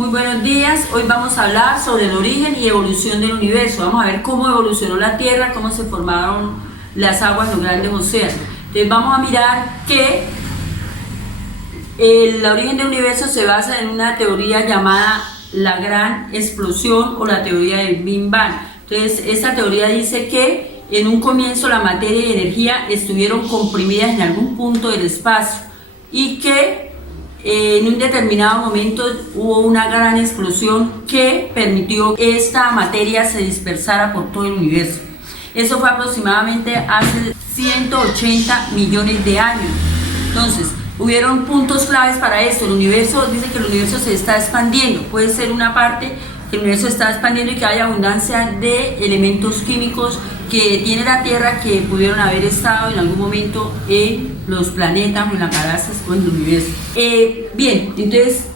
Muy buenos días, hoy vamos a hablar sobre el origen y evolución del universo. Vamos a ver cómo evolucionó la Tierra, cómo se formaron las aguas de los grandes océanos. Entonces vamos a mirar que el origen del universo se basa en una teoría llamada la gran explosión o la teoría del Big Bang. Entonces esta teoría dice que en un comienzo la materia y energía estuvieron comprimidas en algún punto del espacio y que en un determinado momento hubo una gran explosión que permitió que esta materia se dispersara por todo el universo. Eso fue aproximadamente hace 180 millones de años. Entonces, hubieron puntos claves para esto. El universo, dice que el universo se está expandiendo. Puede ser una parte que el universo está expandiendo y que hay abundancia de elementos químicos que tiene la Tierra que pudieron haber estado en algún momento en los planetas o en las galaxias o en el universo. Bien, entonces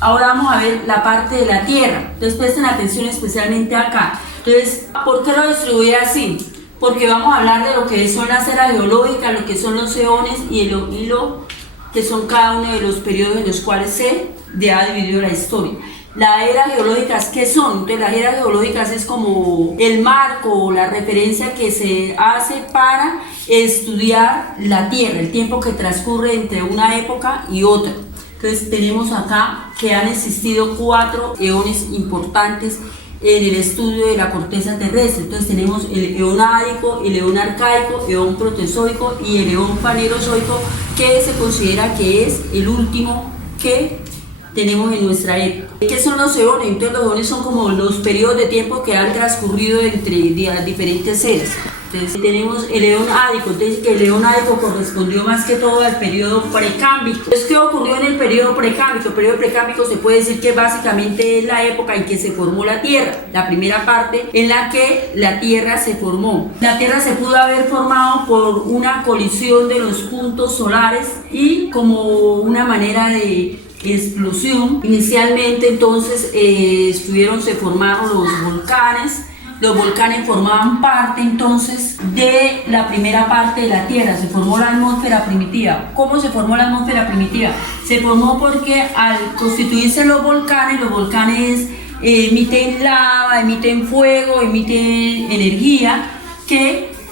ahora vamos a ver la parte de la Tierra. Entonces presten atención especialmente acá. Entonces, ¿por qué lo distribuí así? Porque vamos a hablar de lo que son las eras geológicas, lo que son los eones y lo que son cada uno de los periodos en los cuales se ha dividido la historia. Las eras geológicas, ¿qué son? Entonces, las eras geológicas es como el marco o la referencia que se hace para estudiar la Tierra, el tiempo que transcurre entre una época y otra. Entonces tenemos acá que han existido 4 eones importantes en el estudio de la corteza terrestre. Entonces tenemos el eón ádico, el eón arcaico, eón protezoico y el eón fanerozoico, que se considera que es el último que tenemos en nuestra época. ¿Qué son los eones? Entonces los eones son como los periodos de tiempo que han transcurrido entre las diferentes eras. Entonces tenemos el eón ádico, entonces que el eón ádico correspondió más que todo al periodo precámbrico. Entonces, ¿qué ocurrió en el periodo precámbrico? El periodo precámbrico se puede decir que básicamente es la época en que se formó la Tierra, la primera parte en la que la Tierra se formó. La Tierra se pudo haber formado por una colisión de los puntos solares y como una manera de explosión. Inicialmente entonces se formaron los volcanes. Los volcanes formaban parte entonces de la primera parte de la Tierra. Se formó la atmósfera primitiva. ¿Cómo se formó la atmósfera primitiva? Se formó porque al constituirse los volcanes emiten lava, emiten fuego, emiten energía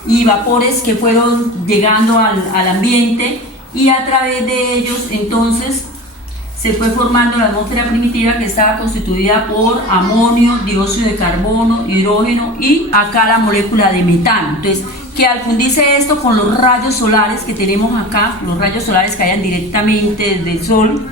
y vapores que fueron llegando al ambiente, y a través de ellos entonces se fue formando la atmósfera primitiva, que estaba constituida por amonio, dióxido de carbono, hidrógeno y acá la molécula de metano. Entonces, que al fundirse esto con los rayos solares que tenemos acá, los rayos solares que caían directamente desde el sol,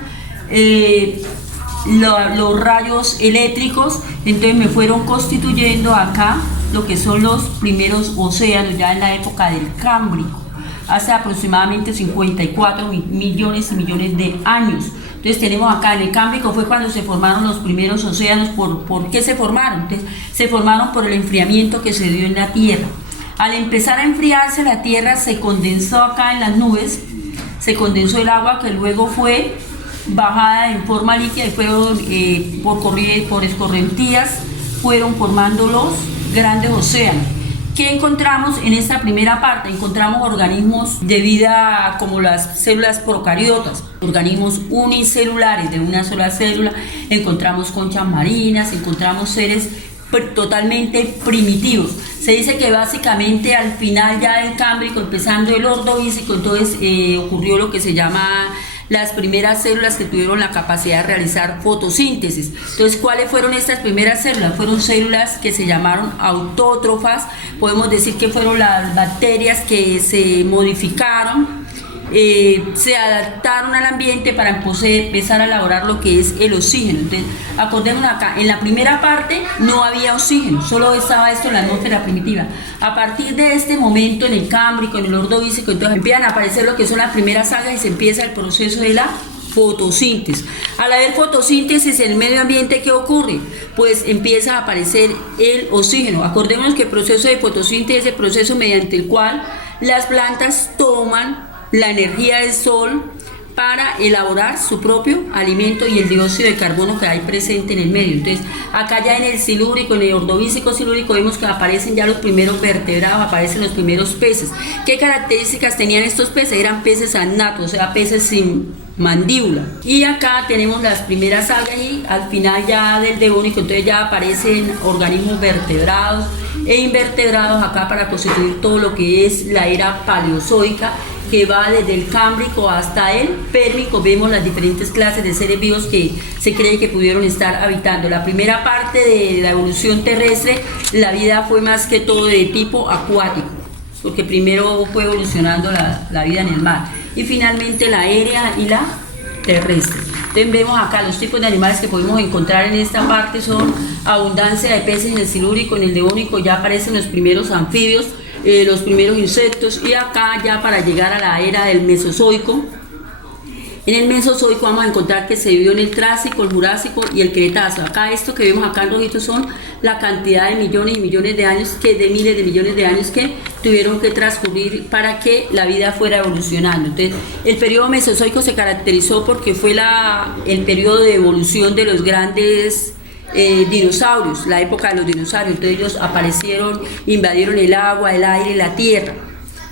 los rayos eléctricos, entonces me fueron constituyendo acá lo que son los primeros océanos ya en la época del Cámbrico, hace aproximadamente 54 millones y millones de años. Entonces tenemos acá en el Cámbrico fue cuando se formaron los primeros océanos. ¿Por qué se formaron? Entonces, se formaron por el enfriamiento que se dio en la Tierra. Al empezar a enfriarse la Tierra, se condensó acá en las nubes, se condensó el agua que luego fue bajada en forma líquida y fueron por escorrentías fueron formando los grandes océanos. ¿Qué encontramos en esta primera parte? Encontramos organismos de vida como las células procariotas, organismos unicelulares de una sola célula, encontramos conchas marinas, encontramos seres totalmente primitivos. Se dice que básicamente al final ya del Cámbrico, empezando el Ordovícico, entonces ocurrió lo que se llama las primeras células que tuvieron la capacidad de realizar fotosíntesis. Entonces, ¿cuáles fueron estas primeras células? Fueron células que se llamaron autótrofas. Podemos decir que fueron las bacterias que se modificaron, se adaptaron al ambiente para empezar a elaborar lo que es el oxígeno. Entonces, acordémonos acá, en la primera parte no había oxígeno, solo estaba esto en la atmósfera primitiva. A partir de este momento, en el Cámbrico, en el Ordovícico, entonces empiezan a aparecer lo que son las primeras algas y se empieza el proceso de la fotosíntesis. Al haber fotosíntesis en el medio ambiente, ¿qué ocurre? Pues empieza a aparecer el oxígeno. Acordémonos que el proceso de fotosíntesis es el proceso mediante el cual las plantas toman la energía del sol para elaborar su propio alimento y el dióxido de carbono que hay presente en el medio. Entonces, acá ya en el silúrico, en el ordovícico silúrico, vemos que aparecen ya los primeros vertebrados, aparecen los primeros peces. ¿Qué características tenían estos peces? Eran peces annatos, o sea, peces sin mandíbula. Y acá tenemos las primeras algas y al final ya del Devónico, entonces ya aparecen organismos vertebrados e invertebrados acá para constituir todo lo que es la era paleozoica, que va desde el Cámbrico hasta el Pérmico. Vemos las diferentes clases de seres vivos que se cree que pudieron estar habitando. La primera parte de la evolución terrestre, la vida fue más que todo de tipo acuático, porque primero fue evolucionando la vida en el mar, y finalmente la aérea y la terrestre. Entonces vemos acá los tipos de animales que podemos encontrar en esta parte son abundancia de peces en el Silúrico. En el Devónico ya aparecen los primeros anfibios, los primeros insectos, y acá ya para llegar a la era del Mesozoico. En el Mesozoico vamos a encontrar que se vivió en el Trásico, el Jurásico y el Cretácico. Acá esto que vemos acá en rojito son la cantidad de millones y millones de años, de miles de millones de años que tuvieron que transcurrir para que la vida fuera evolucionando. Entonces, el periodo Mesozoico se caracterizó porque fue el periodo de evolución de los grandes dinosaurios, la época de los dinosaurios. Entonces ellos aparecieron, invadieron el agua, el aire, la tierra.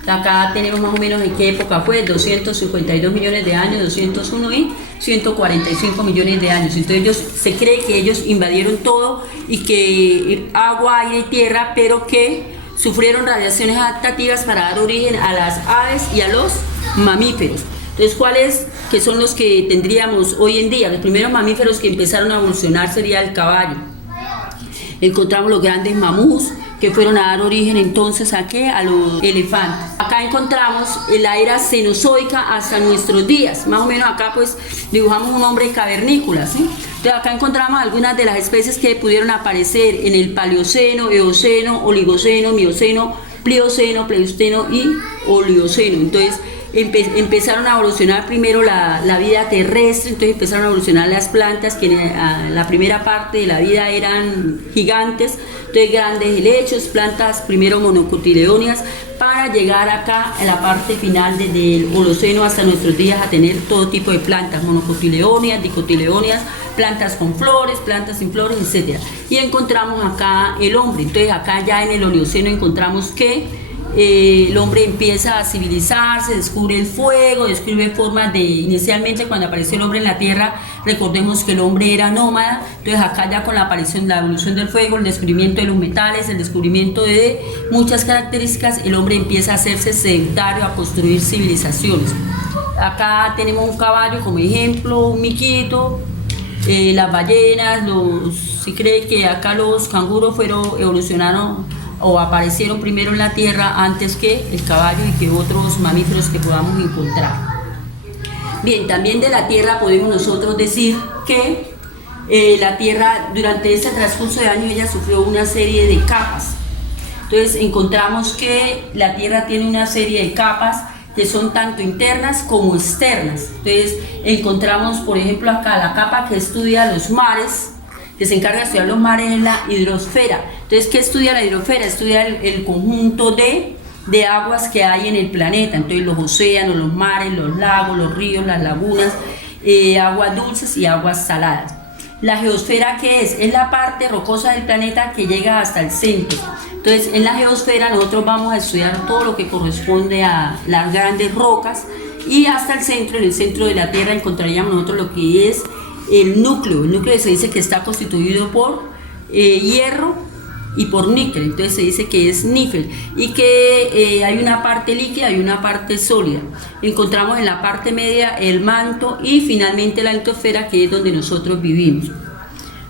Acá tenemos más o menos en qué época fue, 252 millones de años, 201 y 145 millones de años. Entonces se cree que ellos invadieron todo y que agua, aire y tierra, pero que sufrieron radiaciones adaptativas para dar origen a las aves y a los mamíferos. Entonces, ¿cuáles que son los que tendríamos hoy en día? Los primeros mamíferos que empezaron a evolucionar sería el caballo. Encontramos los grandes mamús, que fueron a dar origen entonces ¿a qué? A los elefantes. Acá encontramos la era cenozoica hasta nuestros días. Más o menos acá pues dibujamos un hombre cavernícola, ¿sí? Entonces acá encontramos algunas de las especies que pudieron aparecer en el Paleoceno, Eoceno, Oligoceno, Mioceno, Plioceno, Pleistoceno y Oligoceno. Entonces empezaron a evolucionar primero la vida terrestre, entonces empezaron a evolucionar las plantas que en la primera parte de la vida eran gigantes, entonces grandes helechos, plantas primero monocotiledóneas, para llegar acá a la parte final desde el Holoceno hasta nuestros días a tener todo tipo de plantas monocotiledóneas, dicotiledóneas, plantas con flores, plantas sin flores, etc. Y encontramos acá el hombre. Entonces acá ya en el Oligoceno encontramos que el hombre empieza a civilizarse, descubre el fuego, descubre formas de, inicialmente cuando apareció el hombre en la tierra, recordemos que el hombre era nómada. Entonces acá ya con la aparición, la evolución del fuego, el descubrimiento de los metales, el descubrimiento de muchas características, el hombre empieza a hacerse sedentario, a construir civilizaciones. Acá tenemos un caballo como ejemplo, un miquito, las ballenas, se cree que acá los canguros evolucionaron o aparecieron primero en la tierra antes que el caballo y que otros mamíferos que podamos encontrar. Bien, también de la tierra podemos nosotros decir que la tierra durante este transcurso de años ella sufrió una serie de capas. Entonces encontramos que la tierra tiene una serie de capas que son tanto internas como externas. Entonces encontramos por ejemplo acá la capa que estudia los mares, que se encarga de estudiar los mares, en la hidrosfera. Entonces, ¿qué estudia la hidrosfera? Estudia el conjunto de aguas que hay en el planeta. Entonces, los océanos, los mares, los lagos, los ríos, las lagunas, aguas dulces y aguas saladas. La geosfera, ¿qué es? Es la parte rocosa del planeta que llega hasta el centro. Entonces, en la geosfera nosotros vamos a estudiar todo lo que corresponde a las grandes rocas, y hasta el centro, en el centro de la Tierra encontraríamos nosotros lo que es el núcleo. El núcleo se dice que está constituido por hierro y por níquel, entonces se dice que es níquel, y que hay una parte líquida y una parte sólida. Encontramos en la parte media el manto y finalmente la litosfera, que es donde nosotros vivimos.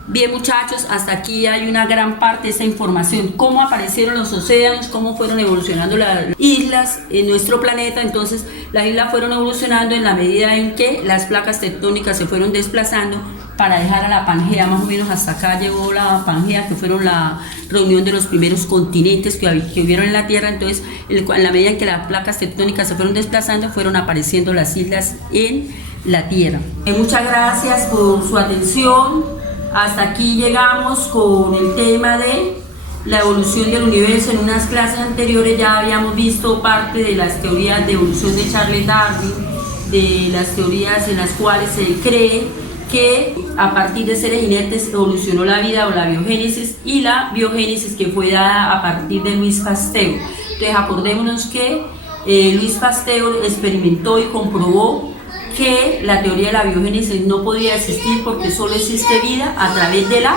Bien muchachos, hasta aquí hay una gran parte de esta información, cómo aparecieron los océanos, cómo fueron evolucionando las islas en nuestro planeta. Entonces las islas fueron evolucionando en la medida en que las placas tectónicas se fueron desplazando para dejar a la Pangea. Más o menos hasta acá llegó la Pangea, que fueron la reunión de los primeros continentes que hubieron en la Tierra. Entonces en la medida en que las placas tectónicas se fueron desplazando, fueron apareciendo las islas en la Tierra. Muchas gracias por su atención. Hasta aquí llegamos con el tema de la evolución del universo. En unas clases anteriores ya habíamos visto parte de las teorías de evolución de Charles Darwin, de las teorías en las cuales se cree que a partir de seres inertes evolucionó la vida, o la biogénesis, y la biogénesis que fue dada a partir de Louis Pasteur. Entonces acordémonos que Louis Pasteur experimentó y comprobó que la teoría de la biogénesis no podía existir porque solo existe vida a través de la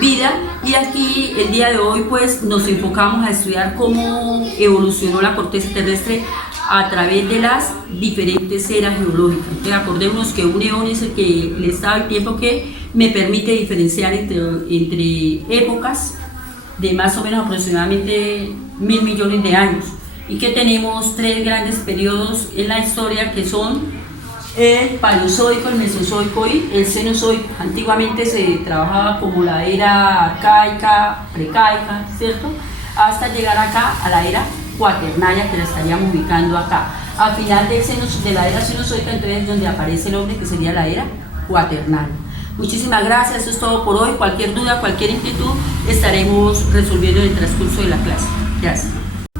vida, y aquí el día de hoy pues nos enfocamos a estudiar cómo evolucionó la corteza terrestre a través de las diferentes eras geológicas. Entonces acordémonos que un eón es el estado del tiempo que me permite diferenciar entre épocas de más o menos aproximadamente 1000 millones de años, y que tenemos 3 grandes periodos en la historia, que son el Paleozoico, el Mesozoico y el Cenozoico. Antiguamente se trabajaba como la era arcaica, precaica, ¿cierto? Hasta llegar acá a la era cuaternaria, que la estaríamos ubicando acá. Al final de la era Cenozoica, entonces, donde aparece el hombre, que sería la era cuaternaria. Muchísimas gracias, eso es todo por hoy. Cualquier duda, cualquier inquietud, estaremos resolviendo en el transcurso de la clase. Gracias.